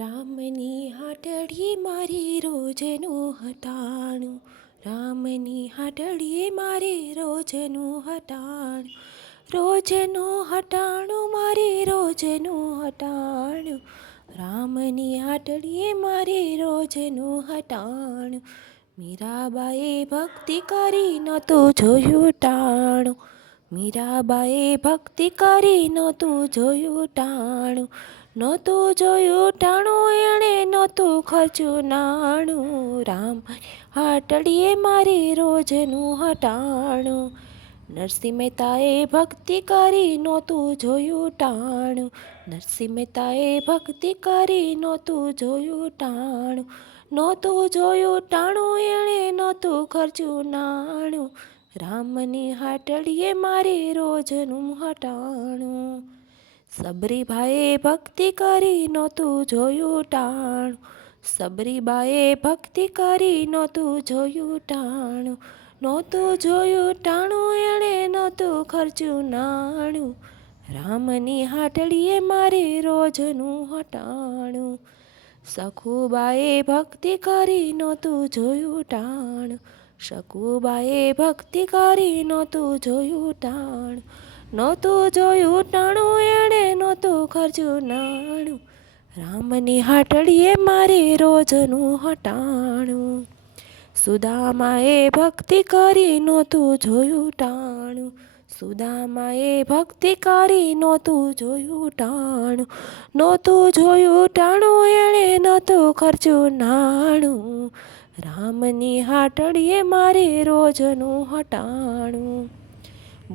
રામની હાટડીએ મારી રોજનું હટાણું, રામની હાટડીએ મારે રોજનું હટાણું, રોજનું હટાણું મારે રોજનું હટાણું, રામની હાટડીએ મારે રોજનું હટાણું. મીરાબાએ ભક્તિ કરી નહોતું જોયું ટાણું, મીરાબાએ ભક્તિ કરી નહોતું જોયું ટાણું, નહોતું જોયું ટાણું એણે નહોતું ખર્ચ્યું નાણું, રામ હાટડીએ મારે રોજનું હટાણું. નરસિંહ મહેતાએ ભક્તિ કરી નહોતું જોયું ટાણું, નરસિંહ મહેતાએ ભક્તિ કરી નહોતું જોયું ટાણું, નહોતું જોયું ટાણું એણે નહોતું ખર્ચ્યું નાણું, રામની હાટડીએ મારે રોજનું હટાણું. સબરીબાએ ભક્તિ કરી નહોતું જોયું ટાણું, સબરીબાએ ભક્તિ કરી નહોતું જોયું ટાણું, નહોતું જોયું ટાણું એણે નહોતું ખર્ચ્યું નાણું, રામની હાટડીએ મારે રોજનું હટાણું. સખુબાએ ભક્તિ કરી નહોતું જોયું ટાણું, સખુબાએ ભક્તિ કરી નહોતું જોયું ટાણું, નહોતું જોયું ટાણું એણે નહોતું ખર્ચ્યું નાણું, રામની હાટડીએ મારે રોજનું હટાણું. સુદામાએ ભક્તિ કરી નહોતું જોયું ટાણું, સુદામાએ ભક્તિ કરી નહોતું જોયું ટાણું, નહોતું જોયું ટાણું એણે નહોતું ખર્ચ્યું નાણું, રામની હાટડીએ મારે રોજનું હટાણું.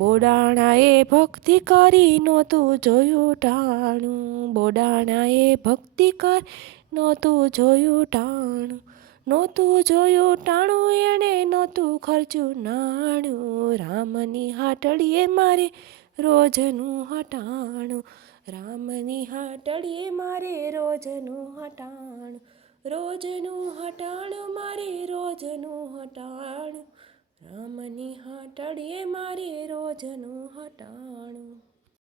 બોડાણાએ ભક્તિ કરી નહોતું જોયું ટાણું, બોડાણાએ ભક્તિ કરી નહોતું જોયું ટાણું, નહોતું જોયું ટાણું એણે નહોતું ખર્ચ્યું નાણું, રામની હાટડીએ મારે રોજનું હટાણું, રામની હાટડીએ મારે રોજનું હટાણું, રોજનું હટાણું મારે રોજનું હટાણું, રામની હાટડીએ મારે રોજનું હટાણું.